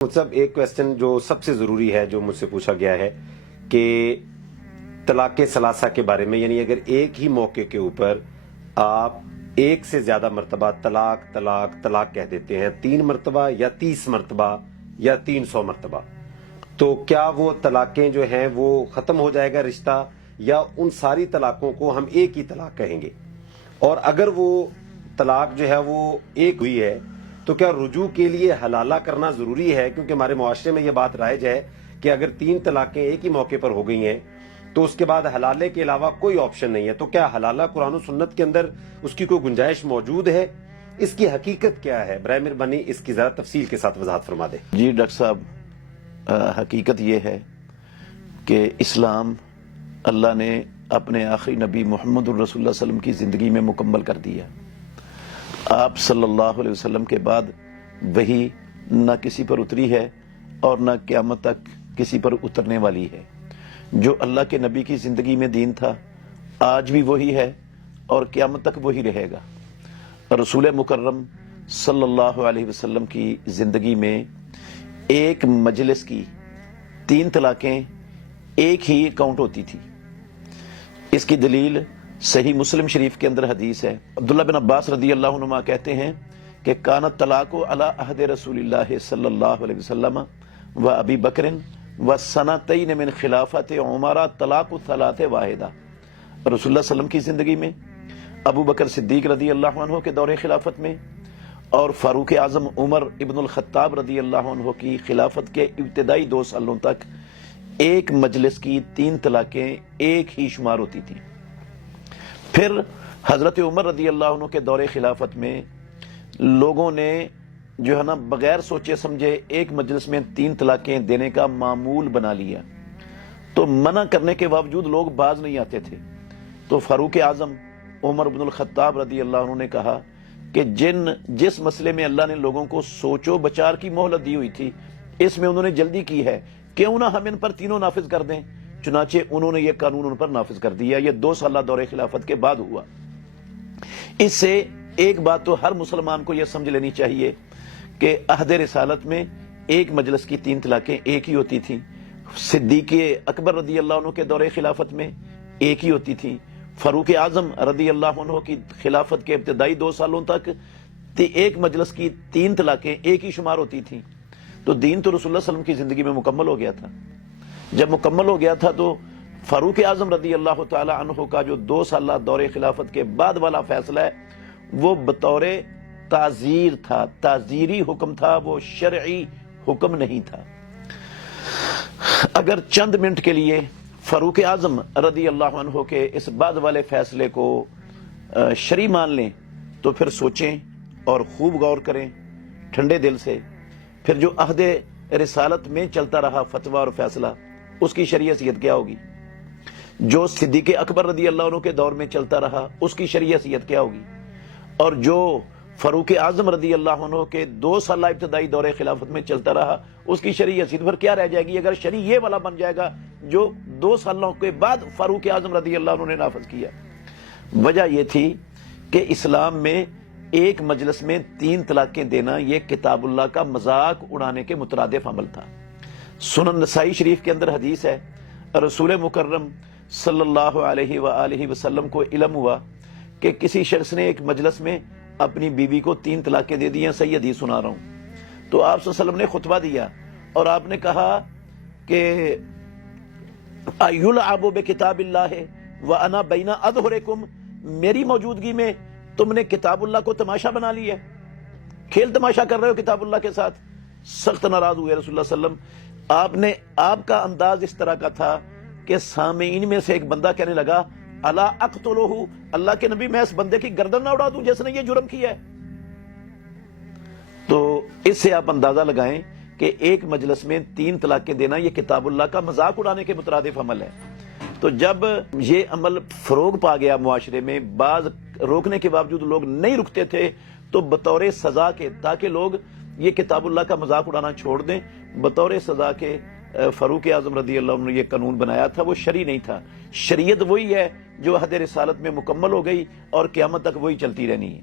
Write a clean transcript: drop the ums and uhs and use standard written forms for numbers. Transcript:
صاحب ایک کویسچن جو سب سے ضروری ہے جو مجھ سے پوچھا گیا ہے کہ طلاق ثلاثہ کے بارے میں، یعنی اگر ایک ہی موقع کے اوپر آپ ایک سے زیادہ مرتبہ طلاق طلاق طلاق کہہ دیتے ہیں، 3 مرتبہ یا 30 مرتبہ یا 300 مرتبہ، تو کیا وہ طلاقیں جو ہیں وہ ختم ہو جائے گا رشتہ، یا ان ساری طلاقوں کو ہم ایک ہی طلاق کہیں گے؟ اور اگر وہ طلاق جو ہے وہ ایک ہوئی ہے تو کیا رجوع کے لیے حلالہ کرنا ضروری ہے؟ کیونکہ ہمارے معاشرے میں یہ بات رائج ہے کہ اگر 3 طلاقیں ایک ہی موقع پر ہو گئی ہیں تو اس کے بعد حلالے کے علاوہ کوئی آپشن نہیں ہے، تو کیا حلالہ قرآن و سنت کے اندر اس کی کوئی گنجائش موجود ہے؟ اس کی حقیقت کیا ہے؟ برائے مہربانی اس کی ذرا تفصیل کے ساتھ وضاحت فرما دیں۔ جی ڈاکٹر صاحب، حقیقت یہ ہے کہ اسلام اللہ نے اپنے آخری نبی محمد الرسول اللہ صلی اللہ علیہ وسلم کی زندگی میں مکمل کر دیا۔ آپ صلی اللہ علیہ وسلم کے بعد وحی نہ کسی پر اتری ہے اور نہ قیامت تک کسی پر اترنے والی ہے۔ جو اللہ کے نبی کی زندگی میں دین تھا آج بھی وہی ہے اور قیامت تک وہی رہے گا۔ رسول مکرم صلی اللہ علیہ وسلم کی زندگی میں ایک مجلس کی 3 طلاقیں ایک ہی کاؤنٹ ہوتی تھی۔ اس کی دلیل صحیح مسلم شریف کے اندر حدیث ہے۔ عبداللہ بن عباس رضی اللہ عنہما کہتے ہیں کہ کانت طلاق علی عہد رسول اللہ صلی اللہ علیہ وسلم و ابی بکر و سنتین من خلافت عمر طلاق 3 واحدہ۔ رسول اللہ صلی اللہ علیہ وسلم کی زندگی میں، ابو بکر صدیق رضی اللہ عنہ کے دور خلافت میں، اور فاروق اعظم عمر ابن الخطاب رضی اللہ عنہ کی خلافت کے ابتدائی 2 سالوں تک ایک مجلس کی 3 طلاقیں ایک ہی شمار ہوتی تھیں۔ پھر حضرت عمر رضی اللہ عنہ کے دور خلافت میں لوگوں نے جو ہے نا بغیر سوچے سمجھے ایک مجلس میں 3 طلاقیں دینے کا معمول بنا لیا، تو منع کرنے کے باوجود لوگ باز نہیں آتے تھے۔ تو فاروق اعظم عمر بن الخطاب رضی اللہ عنہ نے کہا کہ جس مسئلے میں اللہ نے لوگوں کو سوچو بچار کی مہلت دی ہوئی تھی، اس میں انہوں نے جلدی کی ہے، کیوں نہ ہم ان پر تینوں نافذ کر دیں۔ چنانچہ انہوں نے یہ قانون ان پر نافذ کر دیا۔ یہ 2 سالہ دور خلافت کے بعد ہوا۔ اس سے ایک بات تو ہر مسلمان کو یہ سمجھ لینی چاہیے کہ عہد رسالت میں ایک مجلس کی 3 طلاقیں ایک ہی ہوتی تھیں، صدیق اکبر رضی اللہ عنہ کے دور خلافت میں ایک ہی ہوتی تھیں، فاروق اعظم رضی اللہ عنہ کی خلافت کے ابتدائی 2 سالوں تک ایک مجلس کی 3 طلاقیں ایک ہی شمار ہوتی تھیں۔ تو دین تو رسول اللہ صلی اللہ علیہ وسلم کی زندگی میں مکمل ہو گیا تھا۔ جب مکمل ہو گیا تھا تو فاروق اعظم رضی اللہ تعالی عنہ کا جو 2 سالہ دور خلافت کے بعد والا فیصلہ ہے وہ بطور تعزیر تھا، تعزیری حکم تھا، وہ شرعی حکم نہیں تھا۔ اگر چند منٹ کے لیے فاروق اعظم رضی اللہ عنہ کے اس بعد والے فیصلے کو شرعی مان لیں تو پھر سوچیں اور خوب غور کریں ٹھنڈے دل سے، پھر جو عہد رسالت میں چلتا رہا فتویٰ اور فیصلہ اس کی شرعی حیثیت کیا ہوگی، جو صدیق اکبر رضی اللہ عنہ کے دور میں چلتا رہا اس کی شرعی حیثیت کیا ہوگی، اور جو فاروق اعظم رضی اللہ عنہ کے 2 سالہ ابتدائی دور خلافت میں چلتا رہا اس کی شرعی حیثیت پر کیا رہ جائے گی اگر شرعی یہ والا بن جائے گا جو 2 سالوں کے بعد فاروق اعظم رضی اللہ عنہ نے نافذ کیا۔ وجہ یہ تھی کہ اسلام میں ایک مجلس میں 3 طلاقیں دینا یہ کتاب اللہ کا مذاق اڑانے کے مترادف عمل تھا۔ سنن نسائی شریف کے اندر حدیث ہے، رسول مکرم صلی اللہ علیہ وآلہ وسلم کو علم ہوا کہ کسی شخص نے ایک مجلس میں اپنی بیوی کو 3 طلاقیں دے دی ہیں۔ صحیح حدیث سنا رہا ہوں۔ تو آپ صلی اللہ علیہ وسلم نے خطبہ دیا اور آپ نے کہا کہ ایلعب بکتاب اللہ وانا بین اظہرکم، میری موجودگی میں تم نے کتاب اللہ کو تماشا بنا لی ہے، کھیل تماشا کر رہے ہو کتاب اللہ کے ساتھ۔ سخت ناراض ہوئے رسول اللہ صلی اللہ علیہ وسلم۔ آپ کا انداز اس طرح کا تھا کہ سامعین میں سے ایک بندہ کہنے لگا الا اقتلہ، اللہ کے نبی میں اس بندے کی گردن نہ اڑا دوں جس نے یہ جرم کیا ہے۔ تو اس سے آپ اندازہ لگائیں کہ ایک مجلس میں 3 طلاقیں دینا یہ کتاب اللہ کا مذاق اڑانے کے مترادف عمل ہے۔ تو جب یہ عمل فروغ پا گیا معاشرے میں، بعض روکنے کے باوجود لوگ نہیں رکتے تھے، تو بطور سزا کے، تاکہ لوگ یہ کتاب اللہ کا مذاق اڑانا چھوڑ دیں، بطور سزا کے فاروق اعظم رضی اللہ عنہ نے یہ قانون بنایا تھا۔ وہ شرعی نہیں تھا۔ شریعت وہی ہے جو عہد رسالت میں مکمل ہو گئی اور قیامت تک وہی چلتی رہنی ہے۔